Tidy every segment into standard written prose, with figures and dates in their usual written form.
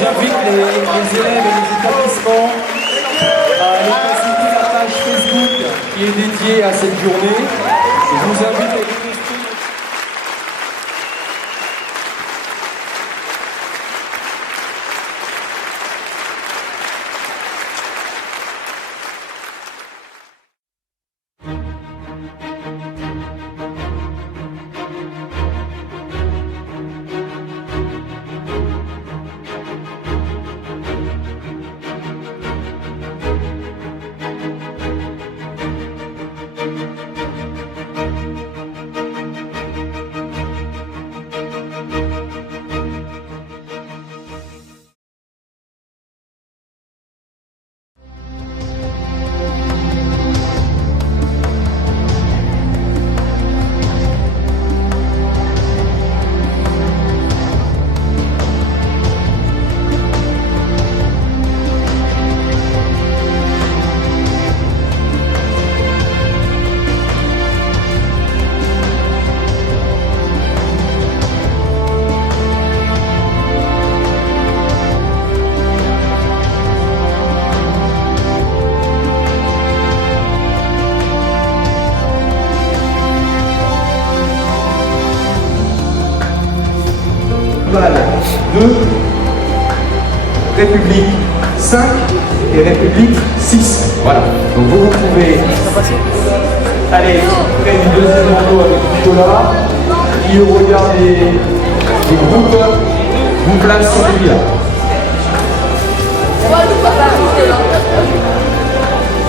j'invite les élèves et les établissements à aller consulter la page Facebook qui est dédiée à cette journée. Et je vous invite à écouter. République 5 et République 6. Voilà. Donc vous pouvez aller près du deuxième bandeau avec Nicolas, qui au regard des groupes vous place sur les villas. Sur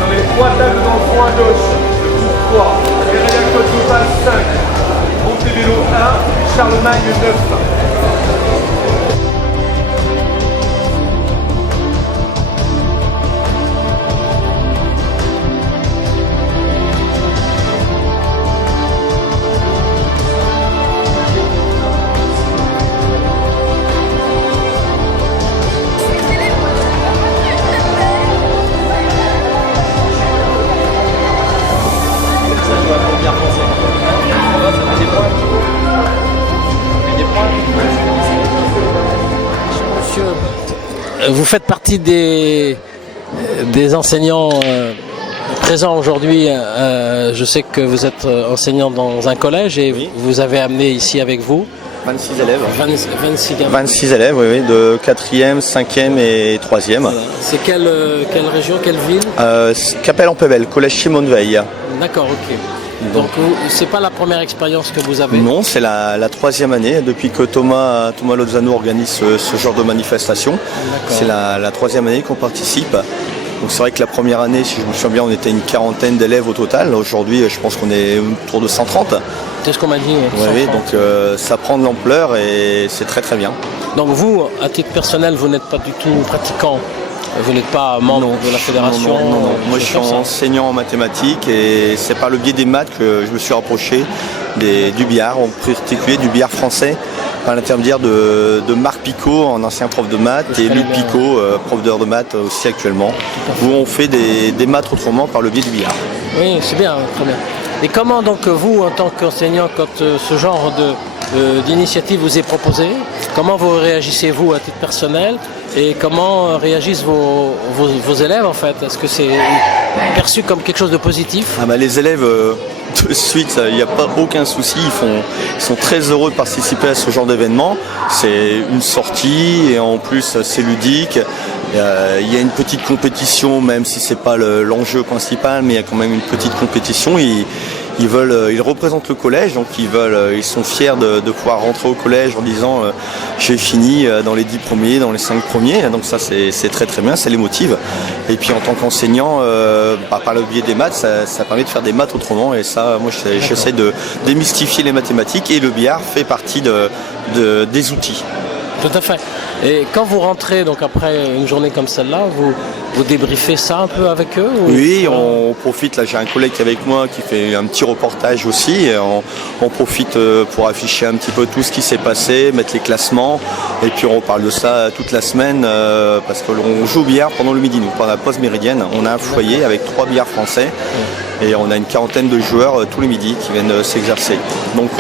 les 3 tables dans le coin gauche, le groupe 3, Véréal Côte-Opale 5, Montebello 1, Charlemagne 9. Vous faites partie des enseignants présents aujourd'hui. Je sais que vous êtes enseignant dans un collège et oui. Vous avez amené ici avec vous 26 élèves. 26 gamins. 26 élèves, oui, de 4e, 5e et 3e. Voilà. C'est quelle région, quelle ville? Capelle-en-Pével, collège Simone Veil. D'accord, ok. Donc c'est pas la première expérience que vous avez? Non, c'est la 3e année depuis que Thomas Lozano organise ce genre de manifestation. C'est la 3e année qu'on participe. Donc c'est vrai que la première année, si je me souviens bien, on était une quarantaine d'élèves au total. Aujourd'hui, je pense qu'on est autour de 130. C'est ce qu'on m'a dit. Oui, donc ça prend de l'ampleur et c'est très très bien. Donc vous, à titre personnel, vous n'êtes pas du tout pratiquant? Vous n'êtes pas membre de la fédération? Non. Moi je suis enseignant en mathématiques et c'est par le biais des maths que je me suis rapproché du billard, en particulier du billard français, par l'intermédiaire de Marc Picot, un ancien prof de maths, et Luc Picot, prof d'heures de maths aussi actuellement, où on fait des maths autrement par le biais du billard. Oui, c'est bien, très bien. Et comment donc vous, en tant qu'enseignant, quand ce genre d'initiative vous est proposée, comment vous réagissez-vous à titre personnel et comment réagissent vos élèves en fait? Est-ce que c'est perçu comme quelque chose de positif? Les élèves, de suite, il n'y a pas aucun souci, ils sont très heureux de participer à ce genre d'événement. C'est une sortie et en plus c'est ludique. Il y a une petite compétition, même si c'est pas l'enjeu principal, mais il y a quand même une petite compétition. Ils représentent le collège, donc ils sont fiers de pouvoir rentrer au collège en disant j'ai fini dans les 10 premiers, dans les 5 premiers. Donc ça c'est très très bien, ça les motive. Et puis en tant qu'enseignant, par le biais des maths, ça permet de faire des maths autrement. Et ça, moi j'essaie de démystifier les mathématiques et le billard fait partie des outils. Tout à fait. Et quand vous rentrez, donc après une journée comme celle-là, vous débriefez ça un peu avec eux ou... Oui, on profite. Là, j'ai un collègue avec moi qui fait un petit reportage aussi. Et on profite pour afficher un petit peu tout ce qui s'est passé, mettre les classements. Et puis on reparle de ça toute la semaine parce qu'on joue au billard pendant le midi. Nous, pendant la pause méridienne, on a un foyer avec 3 billards français. Et on a une quarantaine de joueurs tous les midis qui viennent s'exercer. Donc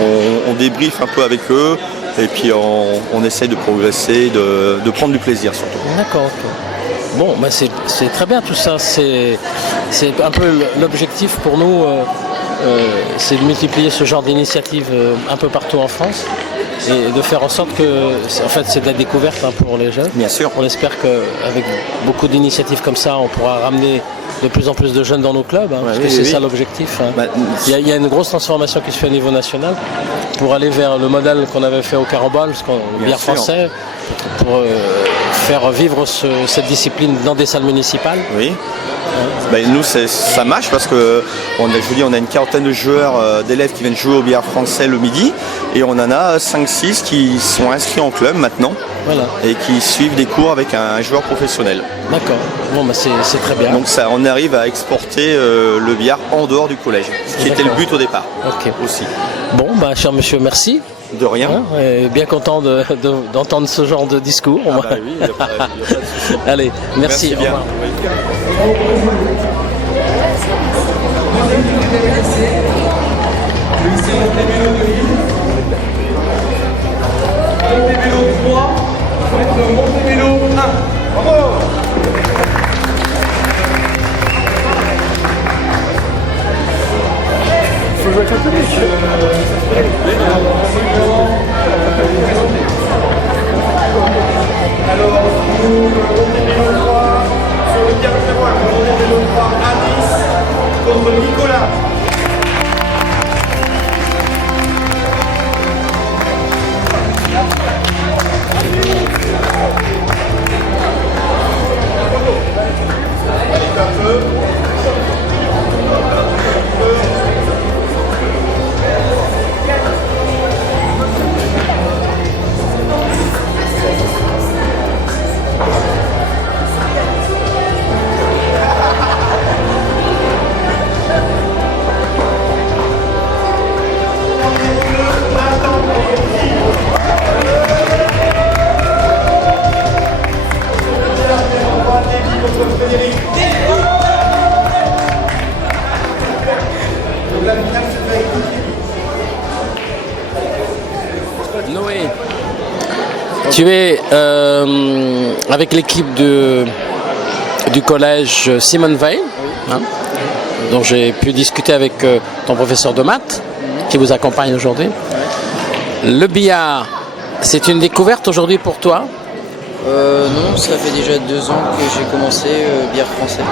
on débriefe un peu avec eux et puis on essaie de progresser, de prendre du plaisir surtout. D'accord, ok. Bon, bah c'est très bien tout ça. C'est un peu l'objectif pour nous, c'est de multiplier ce genre d'initiatives un peu partout en France et de faire en sorte que, en fait, c'est de la découverte pour les jeunes. Bien sûr. On espère qu'avec beaucoup d'initiatives comme ça, on pourra ramener de plus en plus de jeunes dans nos clubs, parce que c'est ça l'objectif. Bah, il y a une grosse transformation qui se fait au niveau national pour aller vers le modèle qu'on avait fait au Carambol, le bière français, pour faire vivre cette discipline dans des salles municipales. Oui. Ben, nous, ça marche parce que on a une quarantaine de joueurs, d'élèves qui viennent jouer au billard français le midi, et on en a 5-6 qui sont inscrits en club maintenant, et qui suivent des cours avec un joueur professionnel. D'accord, bon, bah c'est très bien. Donc ça, on arrive à exporter le billard en dehors du collège, ce qui était le but au départ. Ok. Aussi. Bon, bah, cher monsieur, merci. De rien. Et bien content d'entendre ce genre de discours. Ah bah oui, y a pas de souci. Allez, merci. Bien. Montebello 3, Montebello 1. Bravo! Faut jouer avec un public. Alors, nous, Montebello 3, sur le billard numéro 1, Montebello 3 à 10 contre Nicolas. Noé, tu es avec l'équipe du collège Simone Veil, dont j'ai pu discuter avec ton professeur de maths, qui vous accompagne aujourd'hui. Le billard, c'est une découverte aujourd'hui pour toi? Non, ça fait déjà 2 ans que j'ai commencé billard français.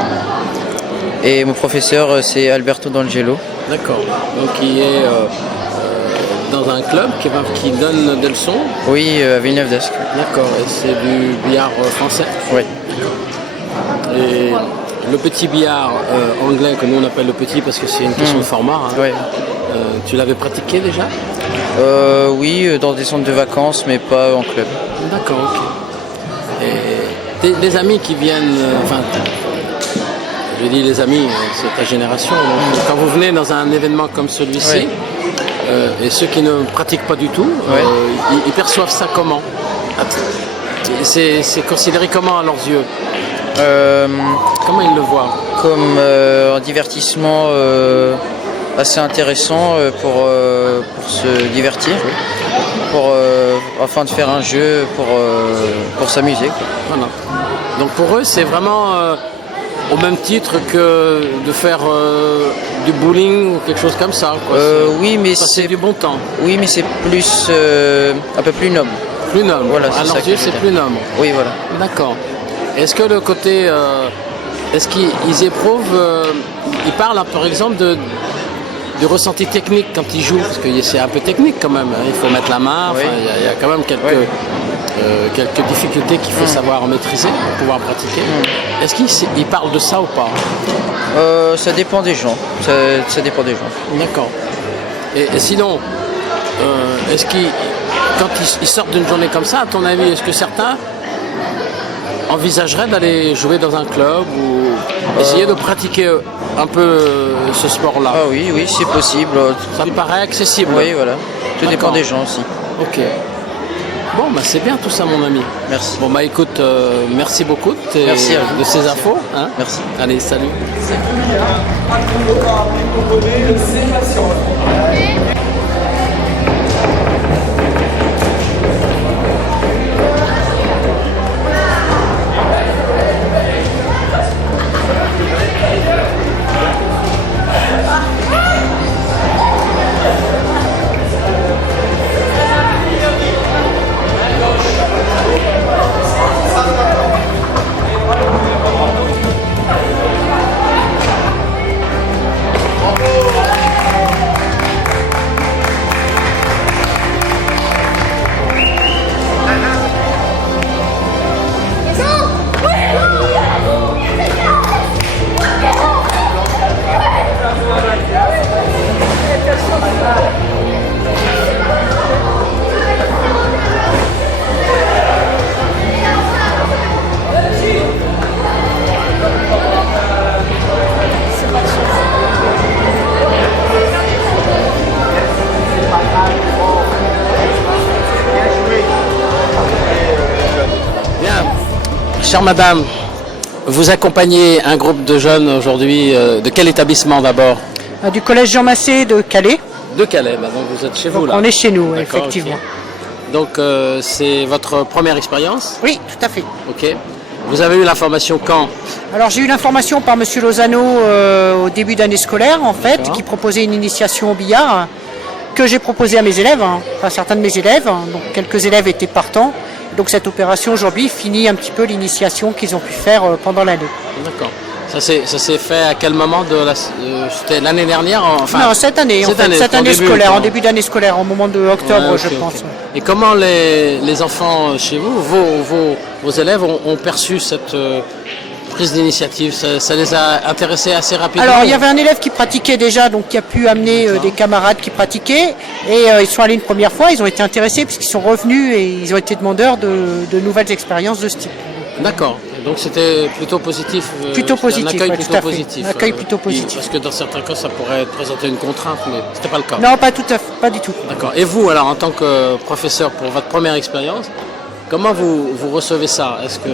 Et mon professeur, c'est Alberto D'Angelo. D'accord. Donc il est dans un club qui donne des leçons? Oui, à Villeneuve d'Ascq. D'accord. Et c'est du billard français? Oui. Et le petit billard anglais, que nous on appelle le petit parce que c'est une question de format, Ouais. Tu l'avais pratiqué déjà? Oui, dans des centres de vacances, mais pas en club. D'accord, ok. Et les amis qui viennent, je dis les amis, c'est ta génération, donc quand vous venez dans un événement comme celui-ci, et ceux qui ne pratiquent pas du tout, ils perçoivent ça comment? C'est considéré comment à leurs yeux? Comment ils le voient? Comme un divertissement assez intéressant pour se divertir, afin de faire un jeu pour s'amuser. Voilà. Donc pour eux, c'est vraiment au même titre que de faire du bowling ou quelque chose comme ça, quoi. Oui, mais c'est du bon temps. Oui, mais c'est plus un peu plus noble. Plus noble. Voilà, à leurs yeux, c'est plus noble. Oui, voilà. D'accord. Est-ce que le côté, est-ce qu'ils éprouvent, ils parlent par exemple du ressenti technique quand ils jouent, parce que c'est un peu technique quand même, il faut mettre la main, il y a quand même quelques difficultés qu'il faut savoir maîtriser pour pouvoir pratiquer. Est-ce qu'ils parlent de ça ou pas? Ça dépend des gens, ça dépend des gens. D'accord. Et sinon, est-ce quand ils sortent d'une journée comme ça, à ton avis, est-ce que certains envisageraient d'aller jouer dans un club ou essayer de pratiquer un peu ce sport-là? Ah oui, c'est possible. Ça me paraît accessible. Oui, voilà. Tout dépend des gens aussi. Ok. Bon, bah c'est bien tout ça, mon ami. Merci. Bon, bah écoute, merci beaucoup merci à vous. de ces infos. Hein. Merci. Allez, salut. Chère madame, vous accompagnez un groupe de jeunes aujourd'hui, de quel établissement d'abord? Du collège Jean Massé de Calais. De Calais, donc vous êtes chez vous là? On est chez nous, D'accord, effectivement. ok. Donc c'est votre première expérience? Oui, tout à fait. Ok. Vous avez eu l'information quand? Alors j'ai eu l'information par Monsieur Lozano au début d'année scolaire, en fait, D'accord. qui proposait une initiation au billard que j'ai proposée à mes élèves, enfin certains de mes élèves. Donc quelques élèves étaient partants. Donc cette opération aujourd'hui finit un petit peu l'initiation qu'ils ont pu faire pendant l'année. D'accord. Ça s'est fait à quel moment de la... C'était l'année dernière enfin, Non, cette année, cette année scolaire, en début d'année scolaire, au moment de octobre, Ouais, ok, je pense. ok. Et comment les enfants chez vous, vos élèves ont perçu cette prise d'initiative? Ça les a intéressés assez rapidement? Alors il y avait un élève qui pratiquait déjà, donc qui a pu amener des camarades qui pratiquaient, et ils sont allés une première fois, ils ont été intéressés puisqu'ils sont revenus et ils ont été demandeurs de nouvelles expériences de ce type. D'accord. Donc c'était plutôt positif. Plutôt c'était positif, un accueil ouais, plutôt tout à fait. positif. Un accueil plutôt positif. Parce que dans certains cas, ça pourrait présenter une contrainte, mais c'était pas le cas. Non, pas tout à fait, pas du tout. D'accord. Et vous, alors, en tant que professeur pour votre première expérience, comment vous recevez ça? Est-ce que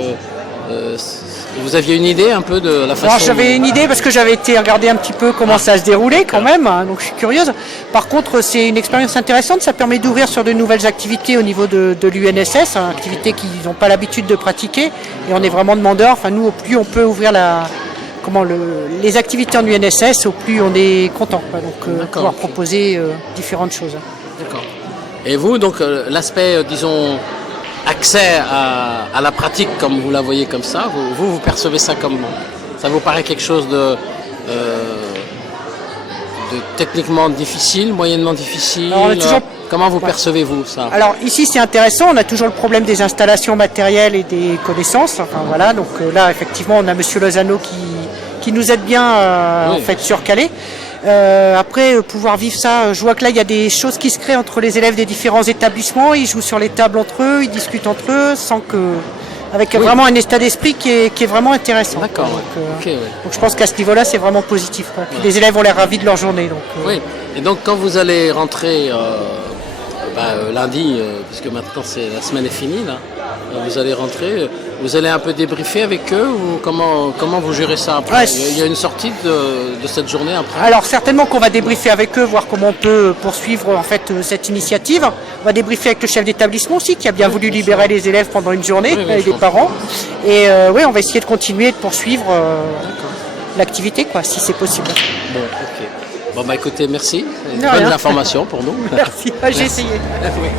vous aviez une idée un peu de la façon? Alors j'avais une idée parce que j'avais été regarder un petit peu comment ça se déroulait quand même, donc je suis curieuse. Par contre, c'est une expérience intéressante, ça permet d'ouvrir sur de nouvelles activités au niveau de l'UNSS, activités qu'ils n'ont pas l'habitude de pratiquer, et on est vraiment demandeurs. Enfin nous, au plus on peut ouvrir les activités en UNSS, au plus on est content. Donc pouvoir proposer différentes choses. D'accord. Et vous, donc l'aspect, disons, accès à la pratique, comme vous la voyez comme ça, vous percevez ça comment? Ça vous paraît quelque chose de techniquement difficile, moyennement difficile? Alors, on a toujours... Comment vous percevez-vous ça? Alors ici c'est intéressant, on a toujours le problème des installations matérielles et des connaissances. Enfin voilà, donc là effectivement on a Monsieur Lozano qui nous aide bien Oui, en fait sur Calais. Après pouvoir vivre ça, je vois que là il y a des choses qui se créent entre les élèves des différents établissements, ils jouent sur les tables entre eux, ils discutent entre eux, avec vraiment un état d'esprit qui est vraiment intéressant. D'accord. Donc je pense qu'à ce niveau-là c'est vraiment positif. Puis les élèves ont l'air ravis de leur journée. Donc, Oui. Et donc quand vous allez rentrer lundi, puisque maintenant la semaine est finie là, vous allez rentrer, vous allez un peu débriefer avec eux ou comment vous gérez ça après? Il y a une sortie de cette journée après? Alors certainement qu'on va débriefer avec eux, voir comment on peut poursuivre en fait cette initiative. On va débriefer avec le chef d'établissement aussi, qui a bien voulu libérer les élèves pendant une journée, et les parents. Et oui, on va essayer de continuer et de poursuivre l'activité, si c'est possible. Bon, ok. Bon, écoutez, merci. De Bonnes rien. informations pour nous. Merci, j'ai essayé. Oui.